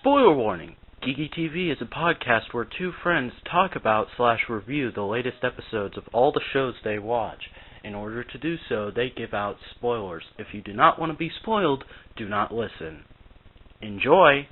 Spoiler warning! Geeky TV is a podcast where two friends talk about / review the latest episodes of all the shows they watch. In order to do so, they give out spoilers. If you do not want to be spoiled, do not listen. Enjoy!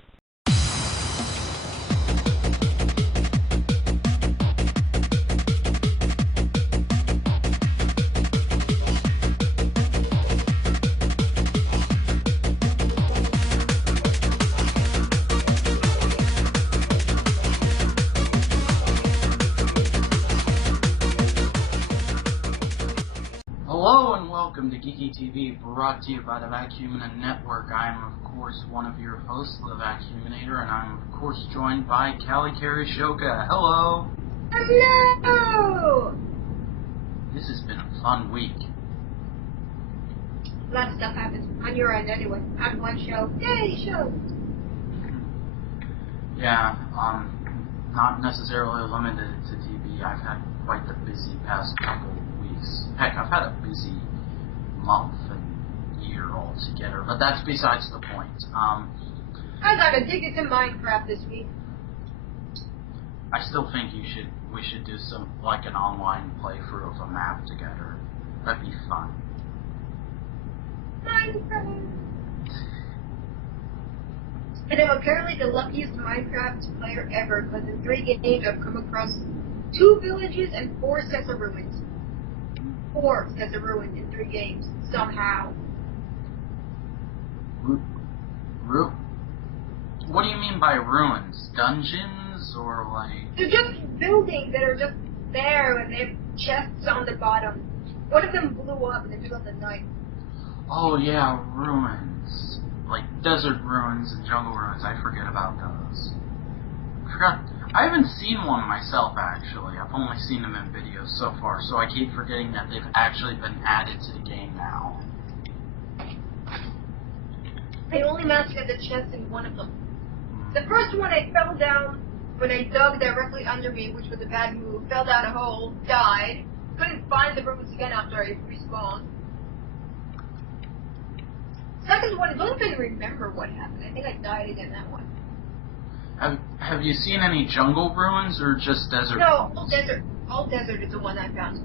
Hello and welcome to Geeky TV, brought to you by the Vacuum Network. I am, of course, one of your hosts, the Vacuuminator, and I'm, of course, joined by Cally Shoka. Hello! Hello! This has been a fun week. A lot of stuff happens on your end anyway. On one show. Yay, show! Yeah, not necessarily limited to TV. I've had quite the busy past couple weeks. Heck, I've had a busy month and year altogether, but that's besides the point. I got addicted to Minecraft this week. I still think we should do some, like, an online playthrough of a map together. That'd be fun. Minecraft! And I'm apparently the luckiest Minecraft player ever, because in 3 games I've come across 2 villages and 4 sets of ruins. 4 sets of ruins in 3 games, somehow. What do you mean by ruins? Dungeons, or like... They're just buildings that are just there, and they have chests on the bottom. One of them blew up in the middle of the night. Oh yeah, ruins. Like desert ruins and jungle ruins, I forget about those. I haven't seen one myself, actually. I've only seen them in videos so far, so I keep forgetting that they've actually been added to the game now. I only managed to get the chest in one of them. The first one, I fell down when I dug directly under me, which was a bad move. Fell down a hole, died, couldn't find the ruins again after I respawned. Second one, I don't even remember what happened. I think I died again that one. Have you seen any jungle ruins or just desert? No, all desert. All desert is the one I found.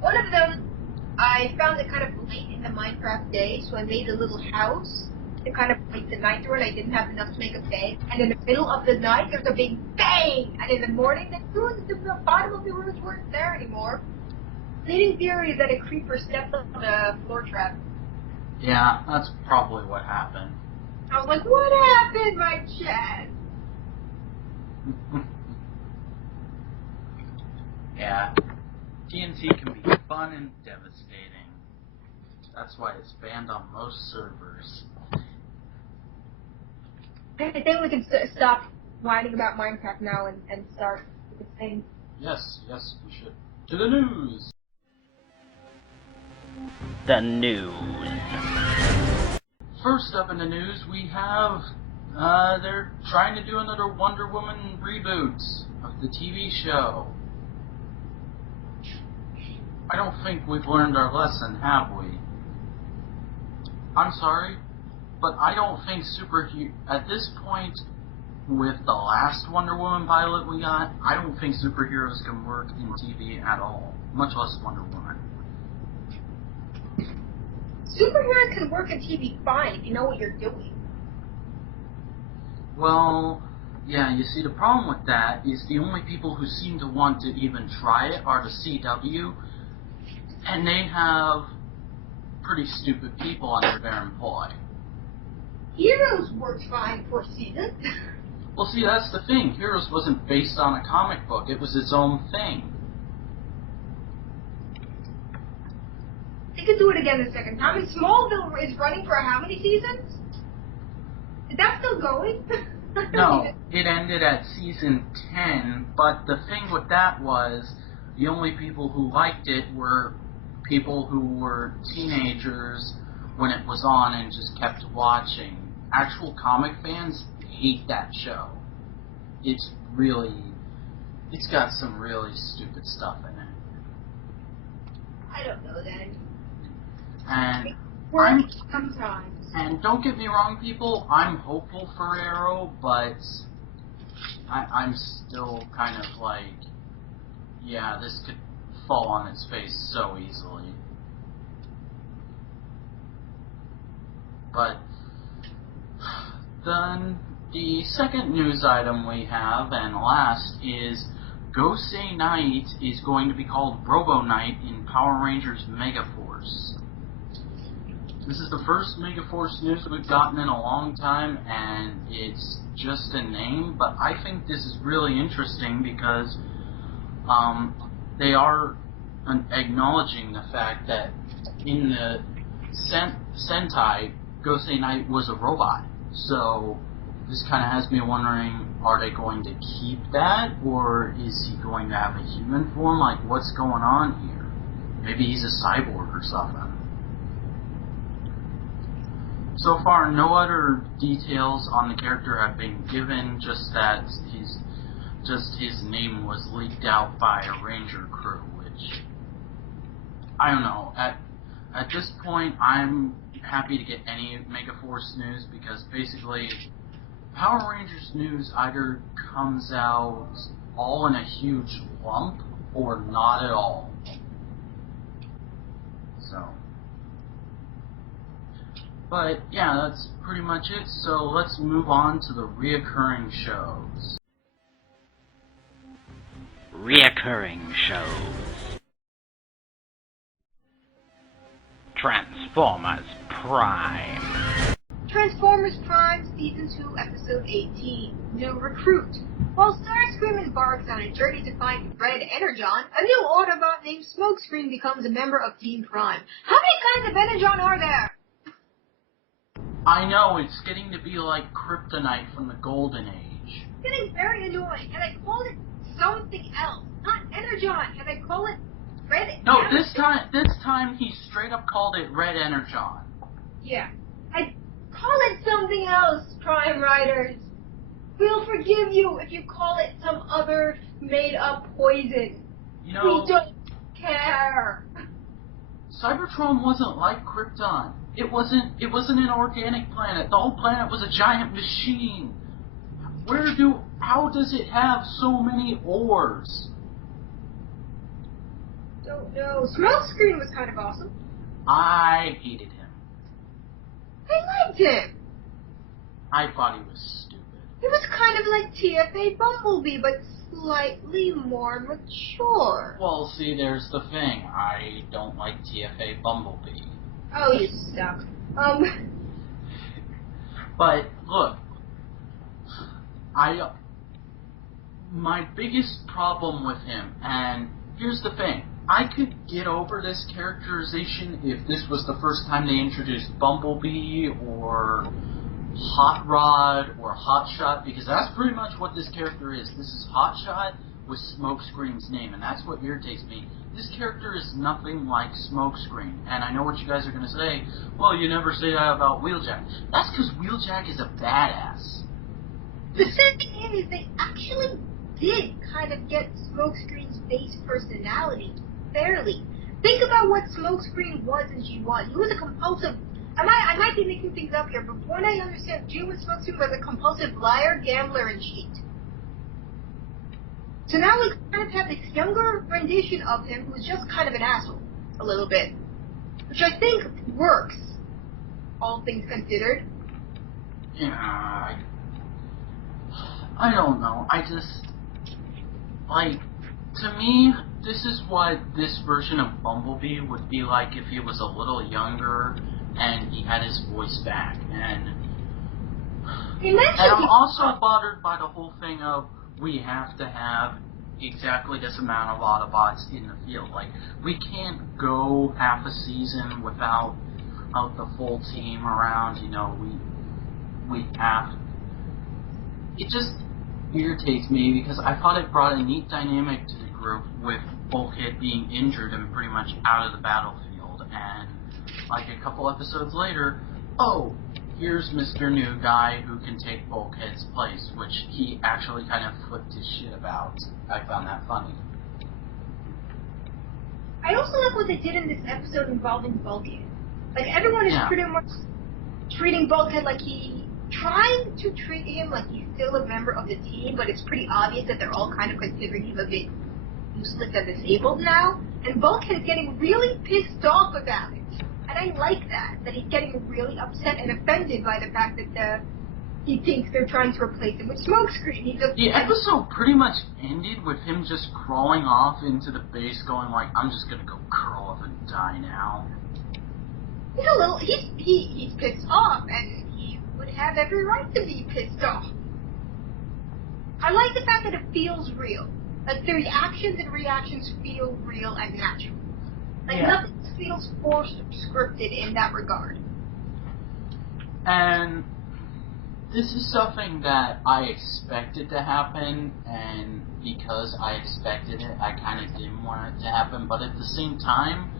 One of them, I found it kind of late in the Minecraft day, so I made a little house to kind of make the night through it. I didn't have enough to make a bed. And in the middle of the night, there's a big bang! And in the morning, the bottom of the ruins weren't there anymore. Leading theory is that a creeper stepped on the floor trap. Yeah, that's probably what happened. I was like, what happened, my chest? Yeah. TNT can be fun and devastating. That's why it's banned on most servers. I think we can stop whining about Minecraft now and start with the thing. Yes, we should. To the news! The news. First up in the news, we have, they're trying to do another Wonder Woman reboot of the TV show. I don't think we've learned our lesson, have we? I'm sorry, but I don't think at this point, with the last Wonder Woman pilot we got, I don't think superheroes can work in TV at all, much less Wonder Woman. Superheroes can work in TV fine if you know what you're doing. Well, yeah, you see, the problem with that is the only people who seem to want to even try it are the CW, and they have pretty stupid people under their employ. Heroes worked fine for a season. Well, see, that's the thing. Heroes wasn't based on a comic book. It was its own thing. They could do it again the second time. And Smallville is running for how many seasons? Is that still going? No, it ended at season 10, but the thing with that was the only people who liked it were people who were teenagers when it was on and just kept watching. Actual comic fans hate that show. It's got some really stupid stuff in it. I don't know then. And It works sometimes. And don't get me wrong, people, I'm hopeful for Arrow, but I'm still kind of like, yeah, this could fall on its face so easily. But then the second news item we have, and last, is GoseiKnight is going to be called Robo Knight in Power Rangers MegaForce. This is the first MegaForce news we've gotten in a long time, and it's just a name, but I think this is really interesting because they are acknowledging the fact that in the Sentai, GoseiKnight was a robot. So this kind of has me wondering, are they going to keep that, or is he going to have a human form? Like, what's going on here? Maybe he's a cyborg or something. So far, no other details on the character have been given, just that his name was leaked out by a Ranger crew, which, I don't know, at this point, I'm happy to get any MegaForce news, because basically, Power Rangers news either comes out all in a huge lump, or not at all. So, but yeah, that's pretty much it, so let's move on to the reoccurring shows. Reoccurring shows. Transformers Prime. Transformers Prime Season 2, Episode 18, New Recruit. While Starscream embarks on a journey to find Red Energon, a new Autobot named Smokescreen becomes a member of Team Prime. How many kinds of Energon are there? I know, it's getting to be like Kryptonite from the Golden Age. It's getting very annoying, and I called it something else. Not Energon, and I call it Red No, Energon. this time he straight up called it Red Energon. Yeah. I call it something else, Prime Riders. We'll forgive you if you call it some other made-up poison. You know, We don't care. Cybertron wasn't like Krypton. It wasn't an organic planet. The whole planet was a giant machine. How does it have so many ores? Don't know. Smokescreen was kind of awesome. I hated him. I liked him. I thought he was stupid. He was kind of like TFA Bumblebee, but slightly more mature. Well, see, there's the thing. I don't like TFA Bumblebee. Oh, you suck. But, look. My biggest problem with him, and here's the thing. I could get over this characterization if this was the first time they introduced Bumblebee or Hot Rod or Hotshot, because that's pretty much what this character is. This is Hotshot with Smokescreen's name, and that's what irritates me. This character is nothing like Smokescreen, and I know what you guys are going to say. Well, you never say that about Wheeljack. That's because Wheeljack is a badass. The thing is, they actually did kind of get Smokescreen's base personality fairly. Think about what Smokescreen was in G1. He was a compulsive... I might be making things up here, but from what I understand, G1 Smokescreen was a compulsive liar, gambler, and cheat. So now we kind of have this younger rendition of him who's just kind of an asshole, a little bit. Which I think works, all things considered. Yeah, I don't know. I just... Like, to me, this is what this version of Bumblebee would be like if he was a little younger and he had his voice back. And I'm also bothered by the whole thing of we have to have exactly this amount of Autobots in the field. Like, we can't go half a season without the full team around. You know, we have... It just irritates me because I thought it brought a neat dynamic to the group with Bulkhead being injured and pretty much out of the battlefield, and like a couple episodes later, oh, here's Mr. New Guy who can take Bulkhead's place, which he actually kind of flipped his shit about. I found that funny. I also like what they did in this episode involving Bulkhead. Like, everyone is pretty much treating Bulkhead like trying to treat him like he's still a member of the team, but it's pretty obvious that they're all kind of considering him a bit useless and disabled now. And Bulkhead is getting really pissed off about it. And I like that he's getting really upset and offended by the fact that he thinks they're trying to replace him with Smokescreen. The episode pretty much ended with him just crawling off into the base going like, I'm just gonna go curl up and die now. He's pissed off, and he would have every right to be pissed off. I like the fact that it feels real. Like, the actions and reactions feel real and natural. Like, nothing feels forced or scripted in that regard. And this is something that I expected to happen, and because I expected it, I kind of didn't want it to happen, but at the same time,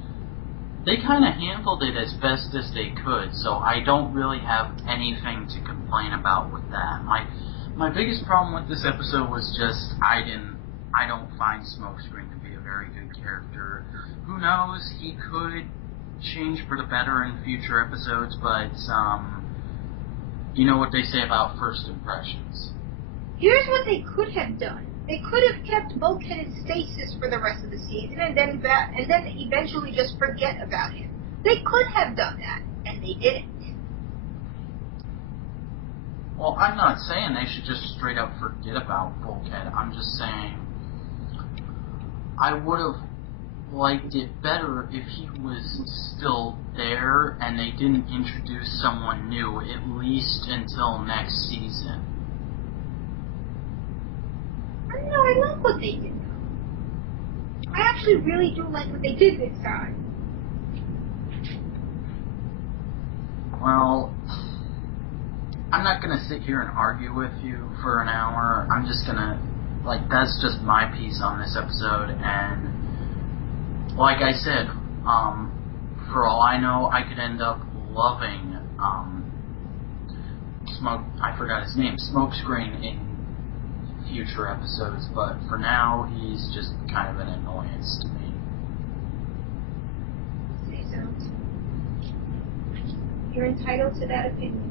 they kind of handled it as best as they could, so I don't really have anything to complain about with that. My biggest problem with this episode was just I don't find Smokescreen to be a very good character. Who knows, he could change for the better in future episodes, but you know what they say about first impressions. Here's what they could have done. They could have kept Bulkhead in stasis for the rest of the season and then eventually just forget about him. They could have done that, and they didn't. Well, I'm not saying they should just straight up forget about Bulkhead. I'm just saying I would have liked it better if he was still there and they didn't introduce someone new, at least until next season. I don't know, I like what they did. I actually really do like what they did this time. Well, I'm not gonna sit here and argue with you for an hour. I'm just gonna, that's just my piece on this episode, and like I said, for all I know, I could end up loving, I forgot his name, Smokescreen in future episodes, but for now, he's just kind of an annoyance to me. Say so. You're entitled to that opinion.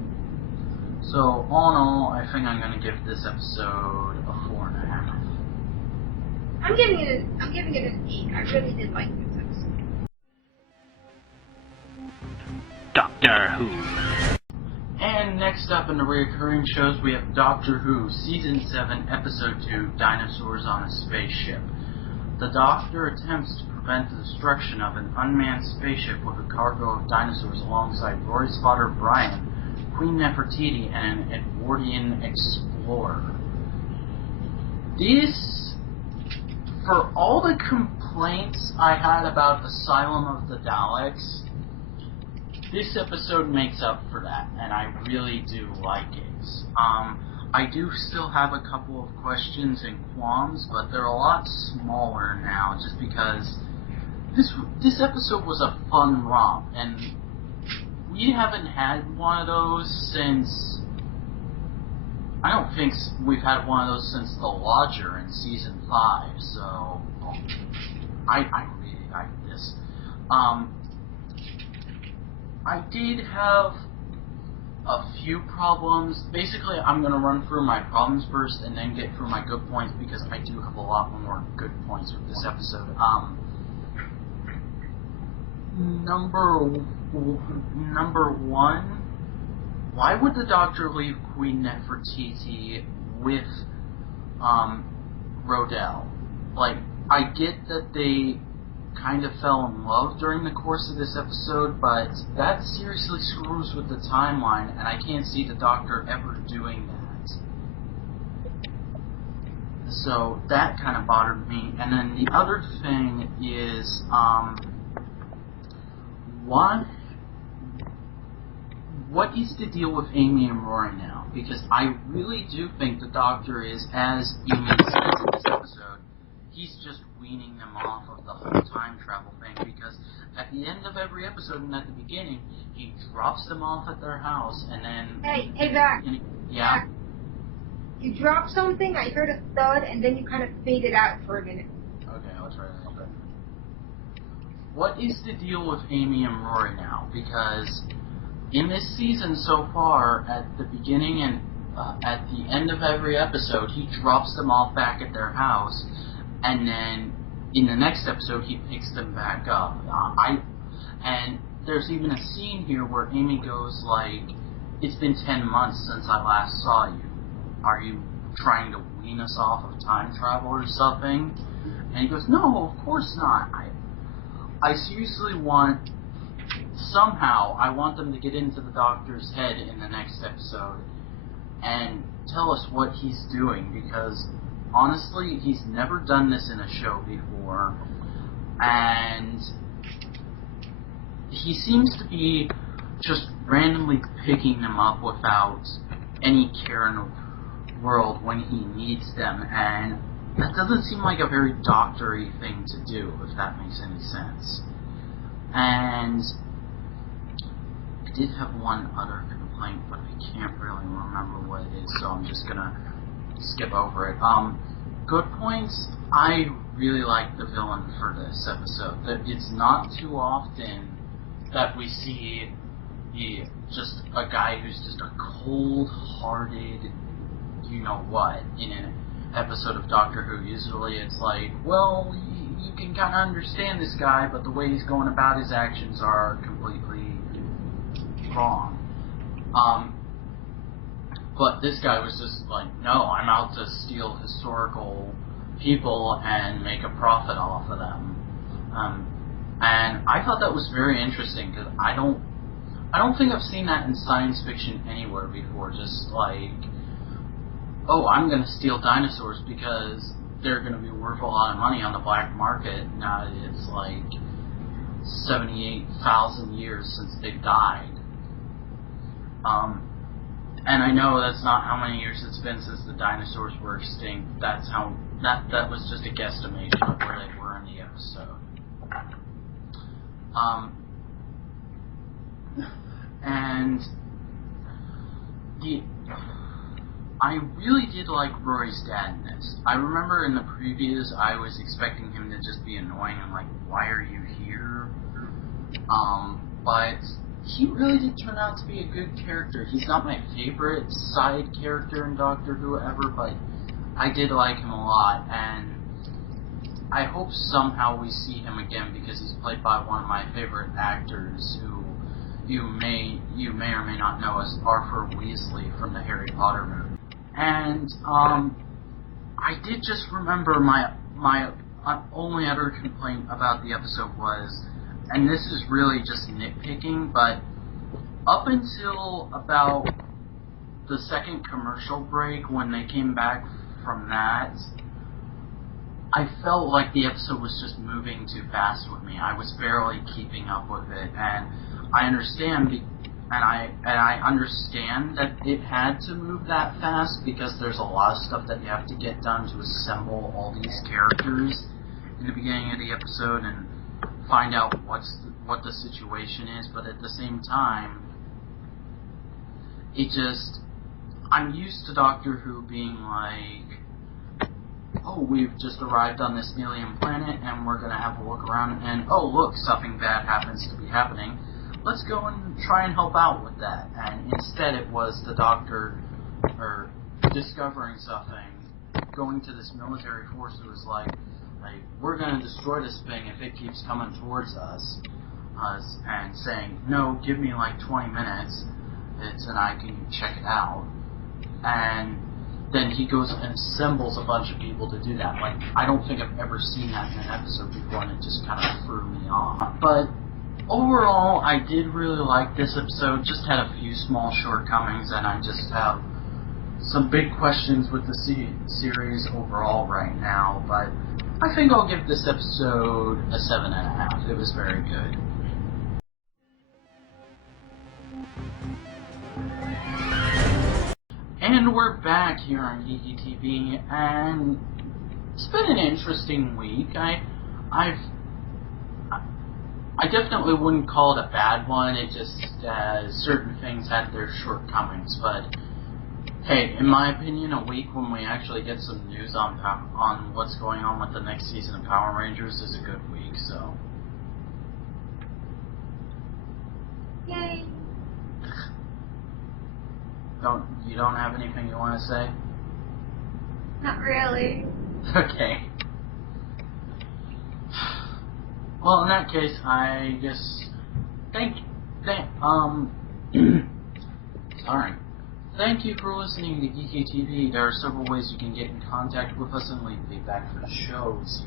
So, all in all, I think I'm going to give this episode a 4.5. I'm giving it an 8. I really did like this episode. Doctor Who. And next up in the recurring shows, we have Doctor Who, Season 7, Episode 2, Dinosaurs on a Spaceship. The Doctor attempts to prevent the destruction of an unmanned spaceship with a cargo of dinosaurs alongside Rory's father Brian, Queen Nefertiti, and an Edwardian explorer. This, for all the complaints I had about Asylum of the Daleks, this episode makes up for that, and I really do like it. I do still have a couple of questions and qualms, but they're a lot smaller now, just because this episode was a fun romp, and we haven't had one of those since... I don't think we've had one of those since The Lodger in Season 5, so... I really like this. I did have a few problems. Basically, I'm going to run through my problems first and then get through my good points, because I do have a lot more good points with this episode. Number one, why would the Doctor leave Queen Nefertiti with Rodell? I get that they kind of fell in love during the course of this episode, but that seriously screws with the timeline, and I can't see the Doctor ever doing that. So that kind of bothered me. And then the other thing is, what is the deal with Amy and Rory now? Because I really do think the Doctor is, as Amy says in this episode, he's just weaning them off of the whole time travel thing, because at the end of every episode and at the beginning, he drops them off at their house, and then... Hey, Vac. Yeah? You dropped something, I heard a thud, and then you kind of faded out for a minute. Okay, I'll try that again. What is the deal with Amy and Rory now? Because in this season so far, at the beginning and at the end of every episode, he drops them off back at their house, and then in the next episode, he picks them back up. And there's even a scene here where Amy goes like, "It's been 10 months since I last saw you. Are you trying to wean us off of time travel or something?" And he goes, "No, of course not. I seriously want, somehow, I want them to get into the Doctor's head in the next episode and tell us what he's doing, because honestly, he's never done this in a show before, and he seems to be just randomly picking them up without any care in the world when he needs them, and that doesn't seem like a very doctor-y thing to do, if that makes any sense. And I did have one other complaint, but I can't really remember what it is, so I'm just gonna skip over it. Good points. I really like the villain for this episode. That it's not too often that we see just a guy who's just a cold-hearted, you know what, in an episode of Doctor Who. Usually it's like, well, you can kind of understand this guy, but the way he's going about his actions are completely wrong. But this guy was just like, no, I'm out to steal historical people and make a profit off of them. And I thought that was very interesting, because I don't think I've seen that in science fiction anywhere before. Just like, oh, I'm going to steal dinosaurs because they're going to be worth a lot of money on the black market. Now it's like 78,000 years since they died. And I know that's not how many years it's been since the dinosaurs were extinct. That's how that was just a guesstimation of where they were in the episode. And I really did like Rory's dad in this. I remember in the previews I was expecting him to just be annoying and like, why are you here? But he really did turn out to be a good character. He's not my favorite side character in Doctor Who ever, but I did like him a lot, and I hope somehow we see him again, because he's played by one of my favorite actors who you may or may not know as Arthur Weasley from the Harry Potter movie. And I did just remember my only other complaint about the episode was, and this is really just nitpicking, but up until about the second commercial break, when they came back from that, I felt like the episode was just moving too fast with me. I was barely keeping up with it, and I understand that it had to move that fast, because there's a lot of stuff that you have to get done to assemble all these characters in the beginning of the episode and find out what the situation is. But at the same time, I'm used to Doctor Who being like, oh, we've just arrived on this alien planet and we're going to have a look around, and oh, look, something bad happens to be happening. Let's go and try and help out with that. And instead it was the Doctor discovering something, going to this military force who was like, we're going to destroy this thing if it keeps coming towards us, and saying, no, give me like 20 minutes, and I can check it out. And then he goes and assembles a bunch of people to do that. Like, I don't think I've ever seen that in an episode before, and it just kind of threw me off. But overall, I did really like this episode. Just had a few small shortcomings, and I just have some big questions with the series overall right now. But I think I'll give this episode a 7.5. It was very good. And we're back here on Geeky TV, and it's been an interesting week. I definitely wouldn't call it a bad one. It just certain things had their shortcomings, but hey, in my opinion, a week when we actually get some news on what's going on with the next season of Power Rangers is a good week. So, yay! You don't have anything you want to say? Not really. Okay. Well, in that case, I guess sorry. Thank you for listening to Geeky TV. There are several ways you can get in contact with us and leave feedback for the shows.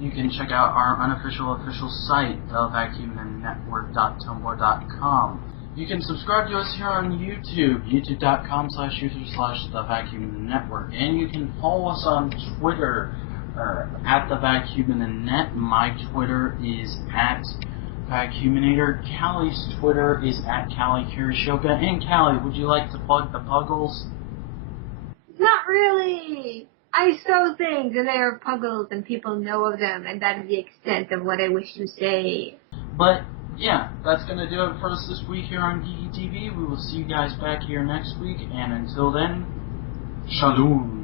You can check out our official site, thevacuumnetwork.tumblr.com. You can subscribe to us here on YouTube, youtube.com/user/thevacuumnetwork, and you can follow us on Twitter, at thevacuumnet. My Twitter is at Vacuuminator. Cally's Twitter is at Cally Kirishoka. And Cally, would you like to plug the Puggles? Not really. I sew things and they are puggles and people know of them, and that is the extent of what I wish to say. But yeah, that's going to do it for us this week here on Geeky TV. We will see you guys back here next week, and until then, shalom.